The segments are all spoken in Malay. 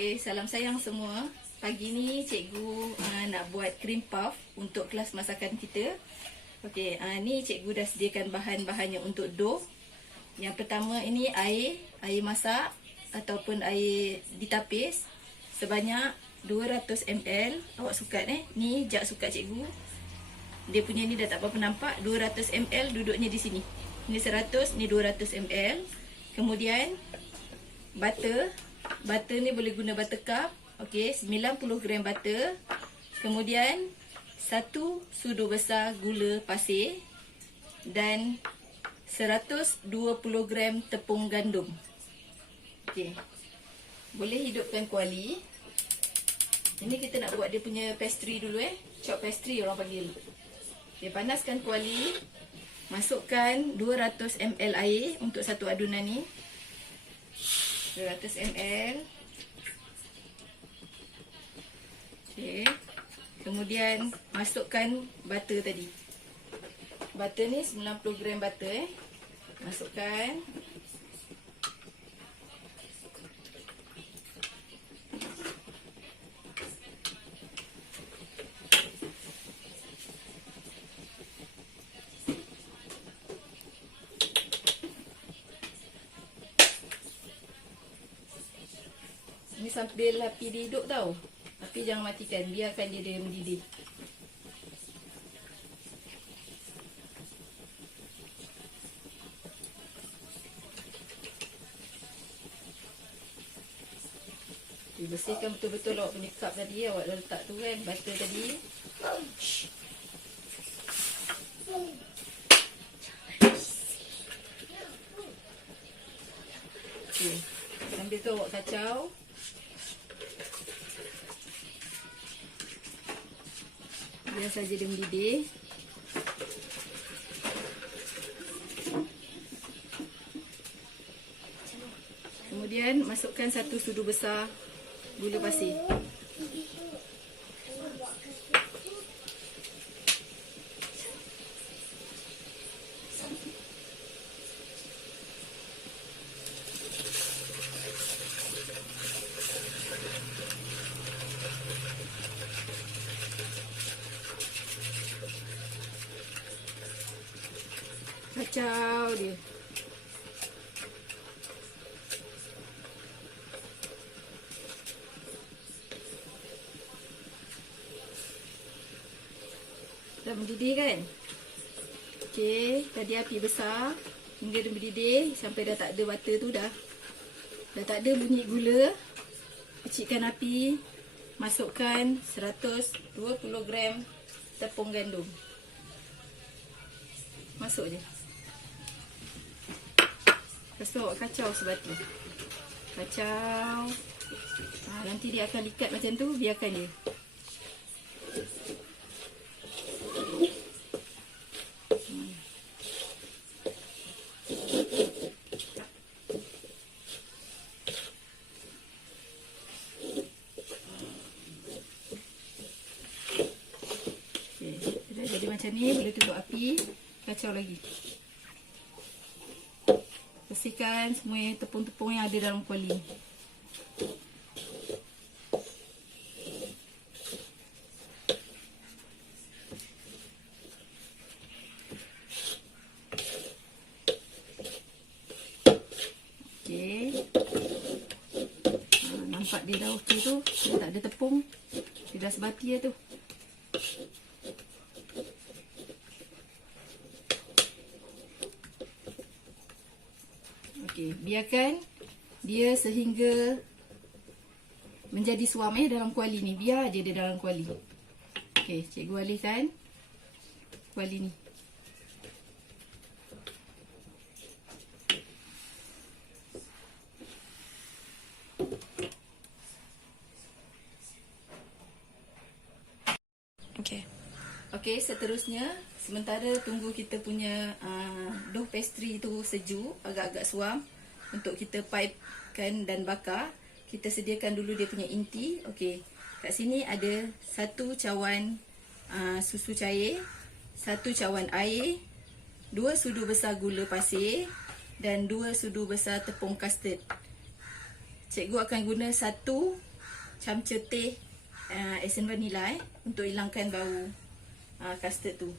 Okay, salam sayang semua. Pagi ni cikgu nak buat cream puff untuk kelas masakan kita. Okey, ni cikgu dah sediakan bahan-bahannya untuk dough. Yang pertama ini air masak ataupun air ditapis sebanyak 200 ml. Awak sukat ni jak sukat cikgu. Dia punya ni dah tak apa nampak. 200 ml duduknya di sini. Ni 100, ni 200 ml. Kemudian butter ni boleh guna butter cup. Okey, 90 gram butter. Kemudian 1 sudu besar gula pasir dan 120 gram tepung gandum. Okey. Boleh hidupkan kuali. Ini kita nak buat dia punya pastry dulu Chop pastry orang panggil. Okey, panaskan kuali. Masukkan 200 ml air untuk satu adunan ni. 200 ml. Okey. Kemudian masukkan butter tadi. Butter ni 90 gram butter Masukkan. Ni sambil api dia hidup tau. Api jangan matikan, biarkan dia mendidih. Bersihkan betul-betul awak punya cup tadi. Awak dah letak tu kan, butter tadi. Okay. Sambil tu awak kacau. Biar saja dia mendidih. Kemudian masukkan 1 sudu besar gula pasir. Kacau dia. Dah mendidih kan? Okey, tadi api besar hingga dia mendidih sampai dah tak ada butter tu dah. Dah tak ada bunyi gula. Kecilkan api. Masukkan 120 gram tepung gandum. Masuk je. Lepas tu awak kacau sebatu. Kacau. Nanti dia akan likat macam tu, biarkan dia. Dah jadi macam ni, boleh tutup api. Kacau lagi. Bersihkan semua tepung-tepung yang ada dalam kuali. Okey. Nampak dia dah okey tu. Dia tak ada tepung. Dia dah sebati lah tu. Okey, biarkan dia sehingga menjadi suam dalam kuali ni. Biar je dia dalam kuali. Okey, cikgu alihkan kuali ni. Okey, seterusnya sementara tunggu kita punya dough pastry tu sejuk, agak-agak suam untuk kita pipekan dan bakar, kita sediakan dulu dia punya inti. Okey, kat sini ada 1 cawan susu cair, 1 cawan air, 2 sudu besar gula pasir dan 2 sudu besar tepung custard. Cikgu akan guna 1 camca teh esen vanila untuk hilangkan bau custard tu.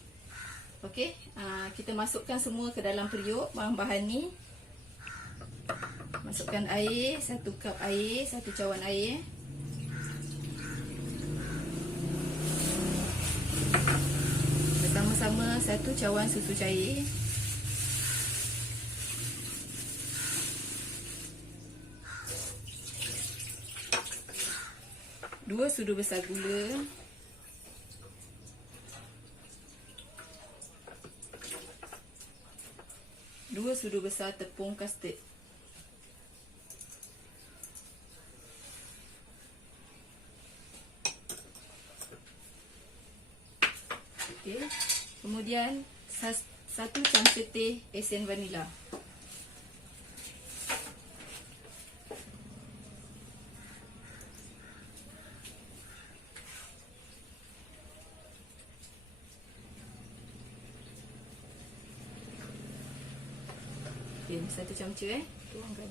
Okey, kita masukkan semua ke dalam periuk bahan-bahan ni. Masukkan air, 1 cup air, 1 cawan air. Bersama-sama 1 cawan susu cair. Dua sudu besar gula. Dua sudu besar tepung custard. Okey. Kemudian 1 camca teh esen vanila. Okey, 1 camca tuangkan.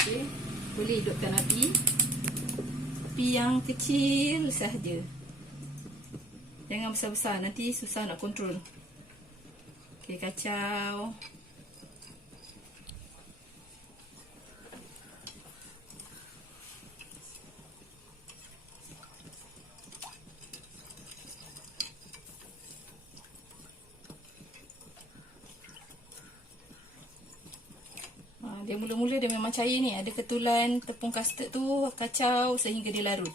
Okey, boleh hidupkan api. Api yang kecil sahaja. Jangan besar-besar, nanti susah nak kontrol. Okey, kacau. Dia mula-mula dia memang cair ni. Ada ketulan tepung custard tu kacau sehingga dia larut.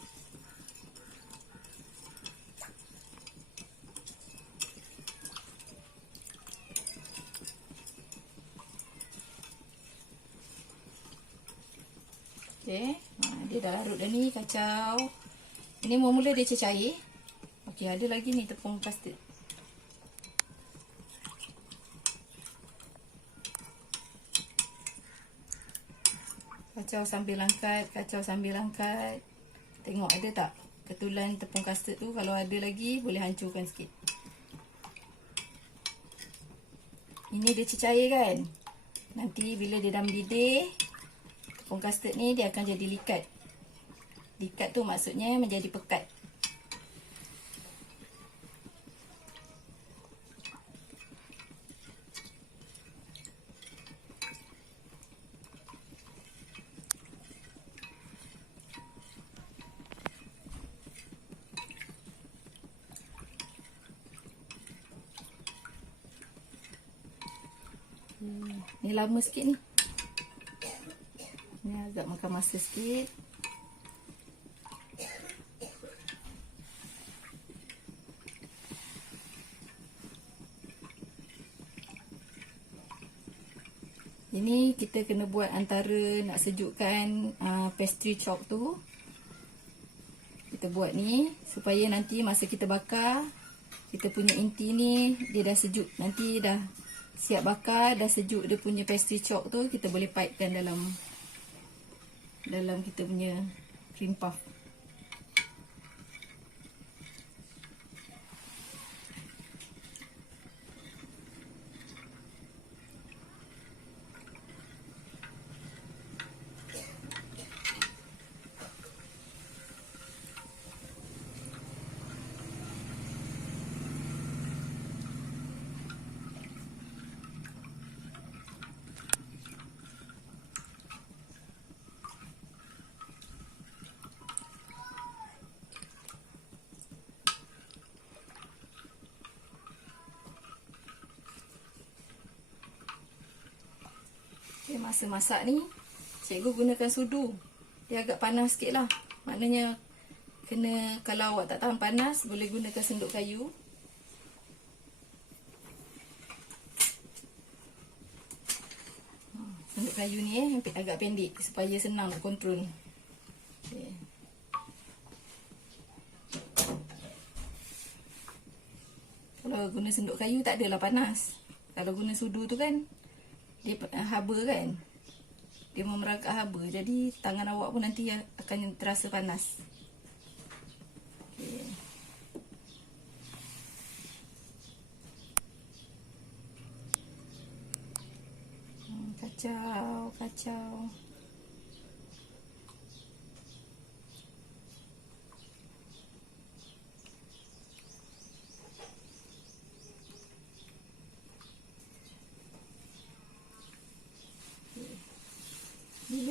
Okey, dia dah larut dah ni, kacau. Ini mula-mula dia cair. Okey, ada lagi ni tepung custard. Kacau sambil angkat, kacau sambil angkat. Tengok ada tak ketulan tepung custard tu. Kalau ada lagi boleh hancurkan sikit. Ini dia cecair kan. Nanti bila dia dah mendidih, tepung custard ni dia akan jadi likat. Likat tu maksudnya menjadi pekat. Ni lama sikit ni. Ni agak makan masa sikit. Ini kita kena buat antara nak sejukkan pastry chalk tu. Kita buat ni supaya nanti masa kita bakar, kita punya inti ni dia dah sejuk. Nanti dah siap bakar, dah sejuk dia punya pastry chalk tu, kita boleh pipekan dalam kita punya cream puff. Okay, masa masak ni cikgu gunakan sudu. Dia agak panas sikit lah. Maknanya kena, kalau awak tak tahan panas, boleh gunakan senduk kayu. Senduk kayu ni agak pendek supaya senang nak kontrol. Okay. Kalau guna senduk kayu tak adalah panas. Kalau guna sudu tu kan dia haba kan. Dia memerangkap haba. Jadi tangan awak pun nanti akan terasa panas. Okay. Kacau, kacau.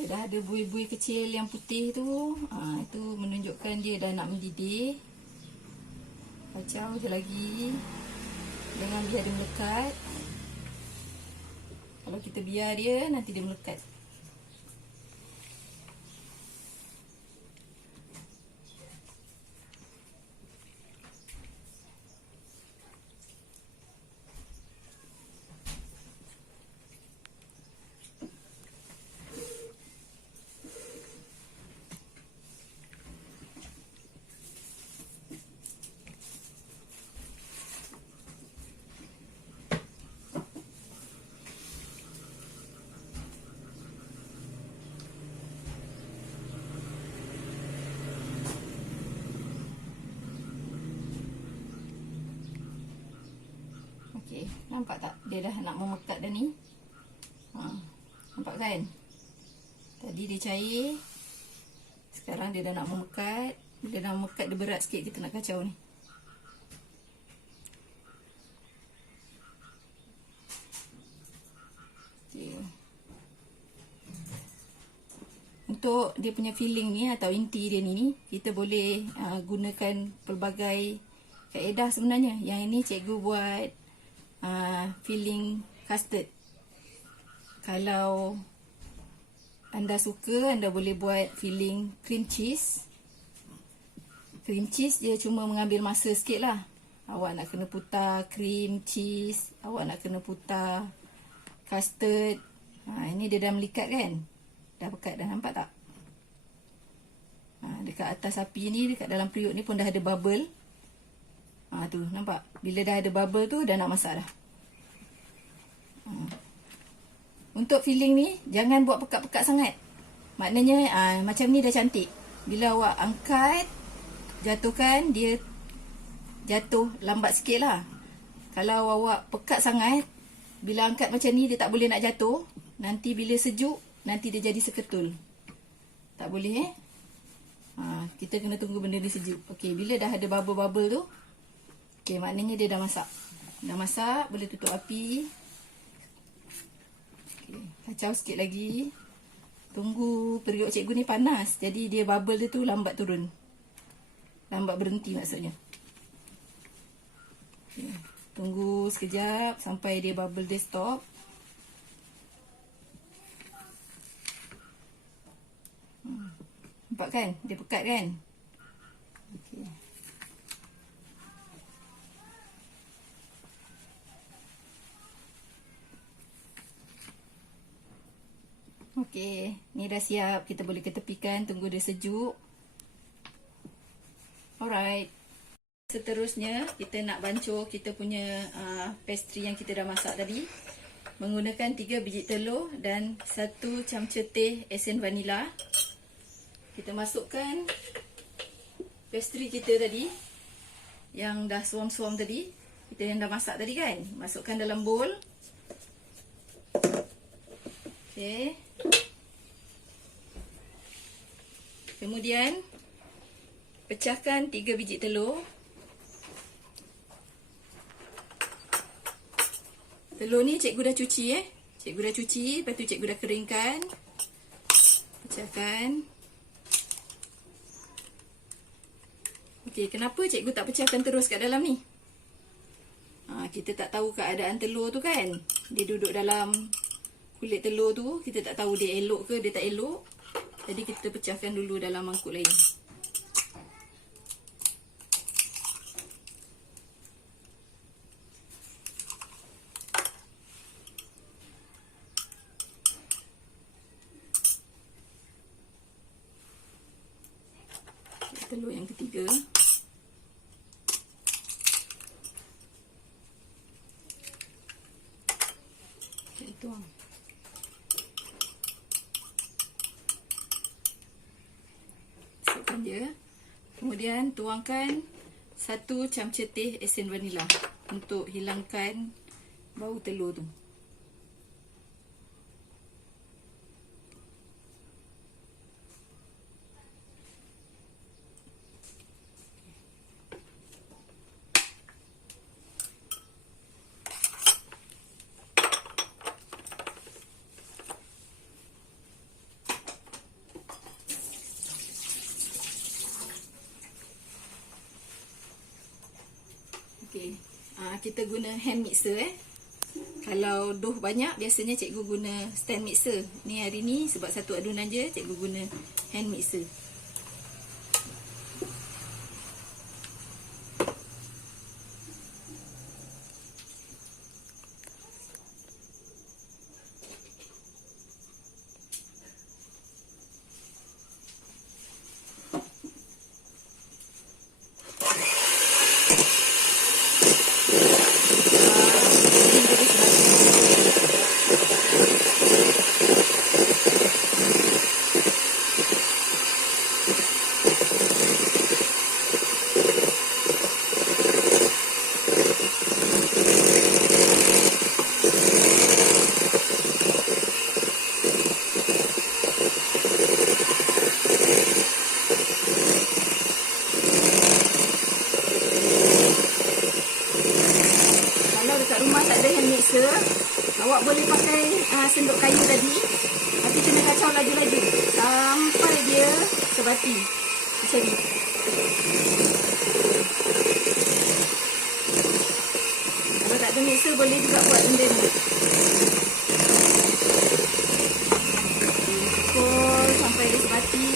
dah ada buih-buih kecil yang putih tu. Itu menunjukkan dia dah nak mendidih. Kacau je lagi. Jangan biar dia melekat. Kalau kita biar dia, nanti dia melekat. Okey, nampak tak? Dia dah nak memekat dah ni. Nampak kan? Tadi dia cair. Sekarang dia dah nak memekat. Bila dah memekat, dia berat sikit, kita nak kacau ni. Okay. Untuk dia punya filling ni atau inti dia ni, kita boleh gunakan pelbagai kaedah sebenarnya. Yang ini cikgu buat filling custard. Kalau anda suka, anda boleh buat filling cream cheese. Cream cheese dia cuma mengambil masa sikit lah. Awak nak kena putar cream cheese, awak nak kena putar custard. Ini dia dah melikat kan? Dah pekat dah, nampak tak? Dekat atas api ni, dekat dalam periuk ni pun dah ada bubble. Tu, nampak? Bila dah ada bubble tu, dah nak masak dah. Untuk filling ni, jangan buat pekat-pekat sangat. Maknanya, macam ni dah cantik. Bila awak angkat, jatuhkan, dia jatuh lambat sikit lah. Kalau awak pekat sangat, bila angkat macam ni, dia tak boleh nak jatuh. Nanti bila sejuk, nanti dia jadi seketul. Tak boleh kita kena tunggu benda ni sejuk. Okey, bila dah ada bubble-bubble tu, okey, maknanya dia dah masak. Dah masak, boleh tutup api. Okey, kacau sikit lagi. Tunggu periuk cikgu ni panas. Jadi dia bubble dia tu lambat turun. Lambat berhenti maksudnya. Okay. Tunggu sekejap sampai dia bubble dia stop. Nampak kan? Dia pekat kan? Okay. Okey, ni dah siap. Kita boleh ketepikan, tunggu dia sejuk. Alright. Seterusnya, kita nak bancuh kita punya pastry yang kita dah masak tadi. Menggunakan 3 biji telur dan 1 camca teh esen vanila. Kita masukkan pastry kita tadi, yang dah suam-suam tadi. Kita yang dah masak tadi kan. Masukkan dalam bowl. Okey. Kemudian pecahkan 3 biji telur. Telur ni cikgu dah cuci Cikgu dah cuci, lepas tu cikgu dah keringkan. Pecahkan. Okey, kenapa cikgu tak pecahkan terus kat dalam ni? Kita tak tahu keadaan telur tu kan. Dia duduk dalam kulit telur tu, kita tak tahu dia elok ke dia tak elok. Jadi kita pecahkan dulu dalam mangkuk lain. Telur yang ketiga. Okay, tuang. Masukkan dia. Kemudian tuangkan 1 camca teh esen vanila untuk hilangkan bau telur tu. kita guna hand mixer Kalau dough banyak, biasanya cikgu guna stand mixer. Ni hari ni sebab satu adunan je, cikgu guna hand mixer. Rumah tak ada hand mixer, awak boleh pakai sendok kayu tadi, tapi kena kacau laju-laju sampai dia sebati macam ni. Kalau tak ada mixer boleh juga buat benda ni. Pukul sampai dia sebati.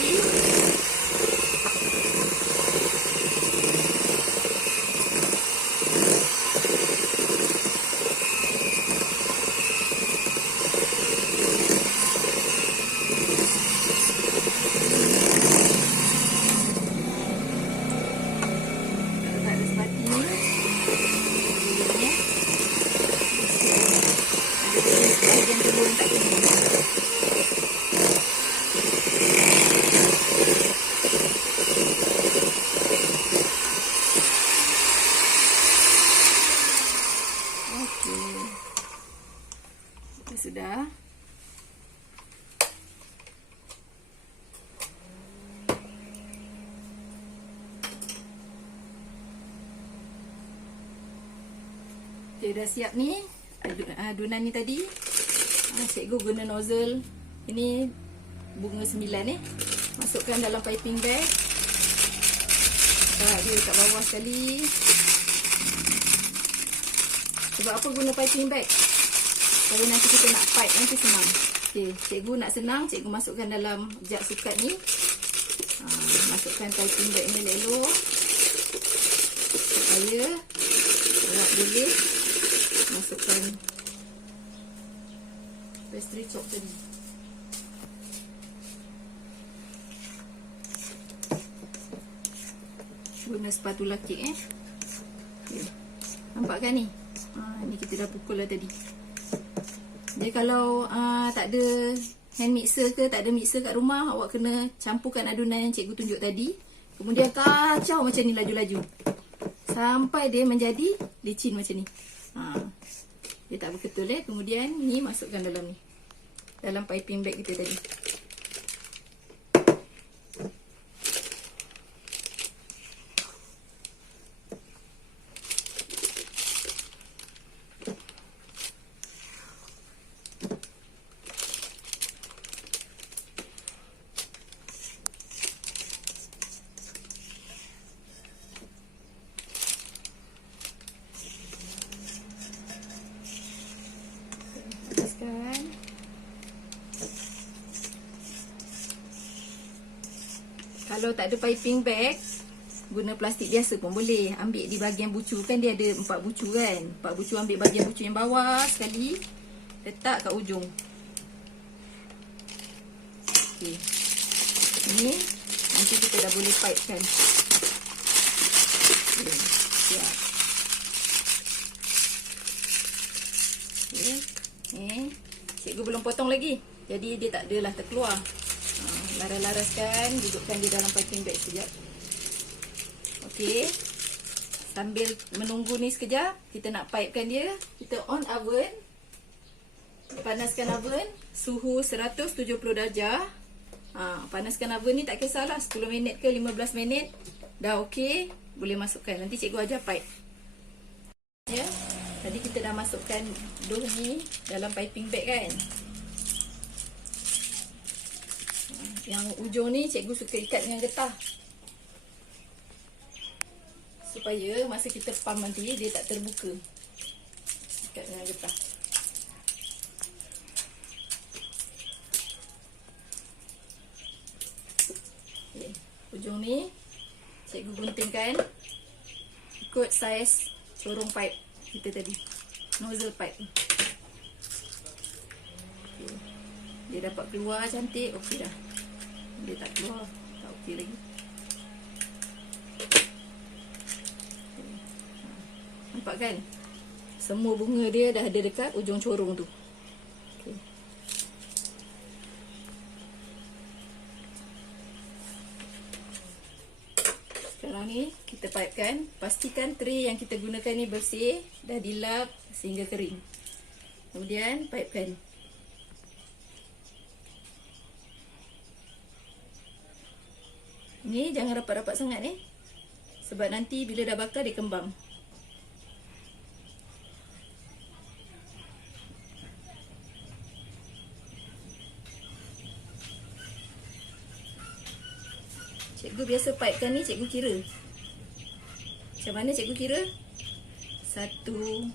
Sudah. Okay, dah siap ni adunan ni tadi. Cikgu guna nozzle ini bunga 9 ni. Masukkan dalam piping bag. Taruh dia kat bawah sekali. Sebab apa guna piping bag? Kalau nanti kita nak pipe, nanti senang. Okay, cikgu nak senang, cikgu masukkan dalam jug sukat ni. Masukkan piping bag ni elok-elok. Supaya awak boleh masukkan pastry chalk tadi. Guna spatula kek okay. Nampak kan ni? Ni kita dah pukul lah tadi. Jadi kalau tak ada hand mixer ke, tak ada mixer kat rumah, awak kena campurkan adunan yang cikgu tunjuk tadi. Kemudian kacau macam ni laju-laju. Sampai dia menjadi licin macam ni. Dia tak berketul Kemudian ni masukkan dalam ni. Dalam piping bag kita tadi. Kalau tak ada piping bag, guna plastik biasa pun boleh. Ambil di bahagian bucu, kan dia ada 4 bucu kan. 4 bucu, ambil bahagian bucu yang bawah sekali, letak kat ujung. Okey. Ni nanti kita dah boleh pipe kan. Okay. Siap. Okay. Cikgu belum potong lagi. Jadi dia tak adalah terkeluar. Laras-laraskan, dudukkan dia dalam piping bag sekejap. Okey. Sambil menunggu ni sekejap, kita nak pipekan dia. Kita on oven. Panaskan oven, suhu 170 darjah. Panaskan oven ni tak kisahlah 10 minit ke 15 minit. Dah okey, boleh masukkan. Nanti cikgu ajar pipe. Ya. Tadi kita dah masukkan dough ni dalam piping bag kan. Yang ujung ni cikgu suka ikat dengan getah. Supaya masa kita pump nanti dia tak terbuka. Ikat dengan getah. Okay. Ujung ni cikgu guntingkan ikut saiz corong pipe kita tadi, nozzle pipe. Okay. Dia dapat keluar cantik, okey dah. Dia tak keluar, tak okey lagi. Nampak kan? Semua bunga dia dah ada dekat ujung corong tu. Okay. Sekarang ni kita pipekan. Pastikan tray yang kita gunakan ni bersih, dah dilap sehingga kering. Kemudian pipekan. Ni jangan rapat-rapat sangat ni. Sebab nanti bila dah bakar dia kembang. Cikgu biasa pipekan ni cikgu kira. Macam mana cikgu kira? 1, 2,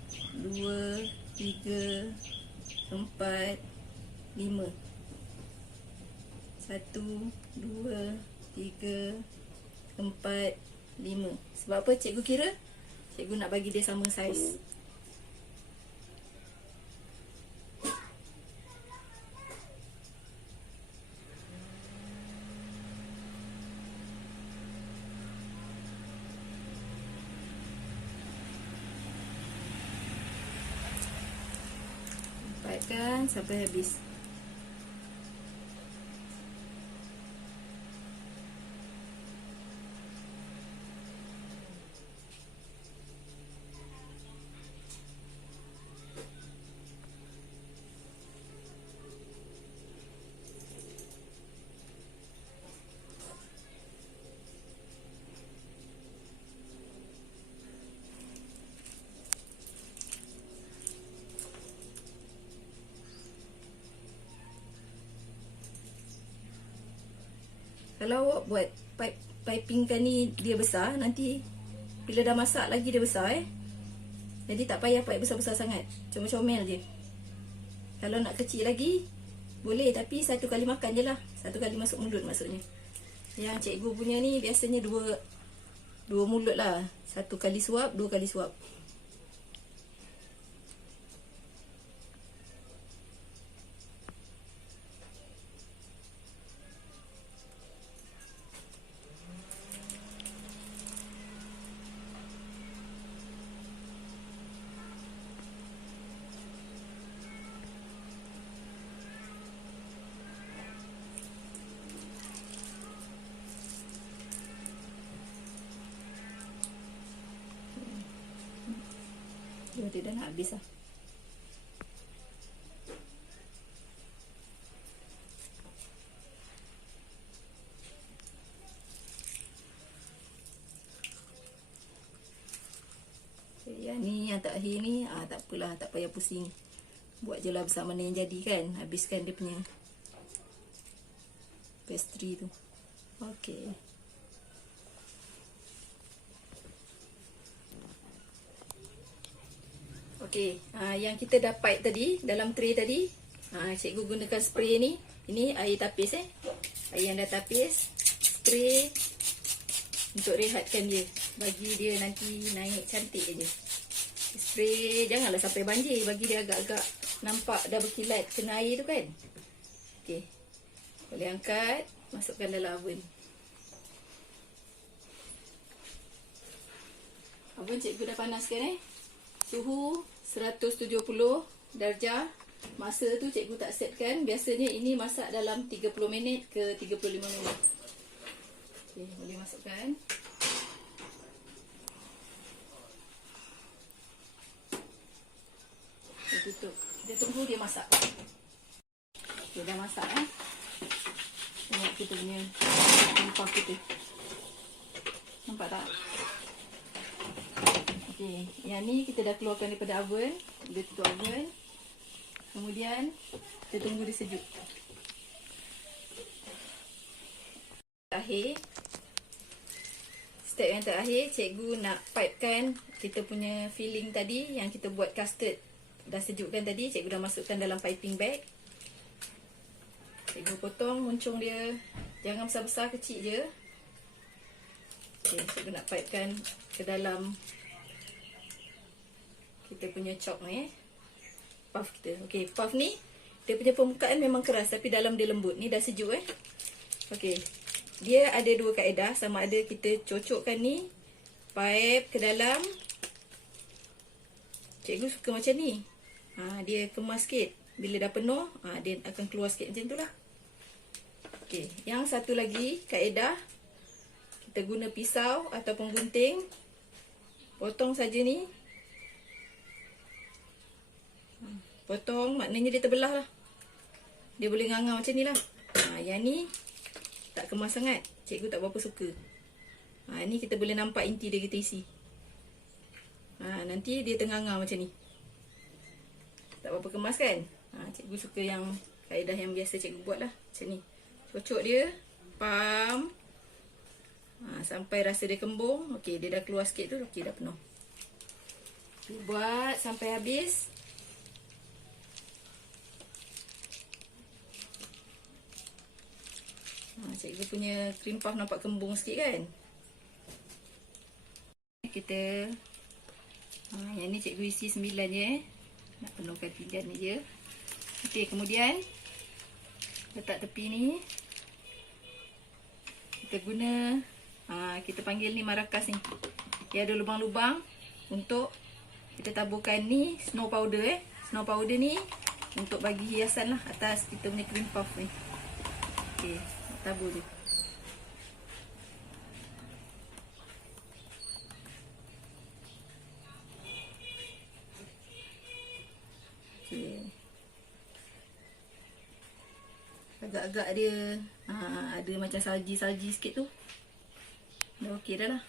3, 4, 5. 1, 2, 3, 4, 5. Sebab apa cikgu kira? Cikgu nak bagi dia sama saiz. Pipekan sampai habis. Kalau awak buat piping kan ni dia besar, nanti bila dah masak lagi dia besar Jadi tak payah pipe besar-besar sangat. Comel-comel je. Kalau nak kecil lagi boleh, tapi 1 kali makan je lah. 1 kali masuk mulut maksudnya. Yang cikgu punya ni biasanya dua mulut lah. 1 kali suap, 2 kali suap. Dia dah nak habis lah. Yang ni yang terakhir ni tak apalah, tak payah pusing. Buat je lah besar mana yang jadi kan. Habiskan dia punya pastry tu. Okey. Okey, yang kita dah pipe tadi dalam tray tadi, cikgu gunakan spray ni. Ini air tapis air yang dah tapis. Spray untuk rehatkan dia, bagi dia nanti naik cantik aja. Spray janganlah sampai banjir, bagi dia agak-agak nampak dah berkilat kena air tu kan. Okey, boleh angkat, masukkan dalam oven. Oven cikgu dah panaskan suhu 170 darjah. Masa tu cikgu tak setkan. Biasanya ini masak dalam 30 minit ke 35 minit. Okey, boleh masukkan. Kita tutup. Kita tunggu dia masak. Okey, dah masak Tengok kita punya rempah kita. Nampak tak? Okey, yang ni kita dah keluarkan daripada oven. Kita tutup oven. Kemudian kita tunggu dia sejuk. Step yang terakhir, cikgu nak pipekan kita punya filling tadi yang kita buat custard dah sejukkan tadi, cikgu dah masukkan dalam piping bag. Cikgu potong muncung dia. Jangan besar-besar, kecil je. Okay, cikgu nak pipekan ke dalam kita punya chalk ni. Puff kita. Okay, puff ni dia punya permukaan memang keras tapi dalam dia lembut. Ni dah sejuk Okay. Dia ada dua kaedah. Sama ada kita cocokkan ni pipe ke dalam. Cikgu suka macam ni. Dia kemas sikit. Bila dah penuh, dia akan keluar sikit macam tu lah. Okay. Yang satu lagi kaedah, kita guna pisau ataupun gunting. Potong saja ni. Potong, maknanya dia terbelah lah. Dia boleh nganga macam ni lah. Yang ni tak kemas sangat. Cikgu tak berapa suka. Ni kita boleh nampak inti dia kita isi. Nanti dia tenganga macam ni. Tak berapa kemas kan? Cikgu suka yang kaedah yang biasa cikgu buat lah. Macam ni. Cocok dia. Pam. Sampai rasa dia kembung. Okey, dia dah keluar sikit tu. Okey, dah penuh. Buat sampai habis. Cikgu punya cream puff nampak kembung sikit kan? Kita yang ni cikgu isi 9 je. Nak penuhkan pinggan ni je. Okey, kemudian letak tepi ni. Kita guna kita panggil ni marakas ni. Dia ada lubang-lubang untuk kita taburkan ni snow powder Snow powder ni untuk bagi hiasan lah atas kita punya cream puff ni. Okey, tabur je. Okey. Agak-agak dia ada macam salji-salji sikit tu. Dah okey dah lah.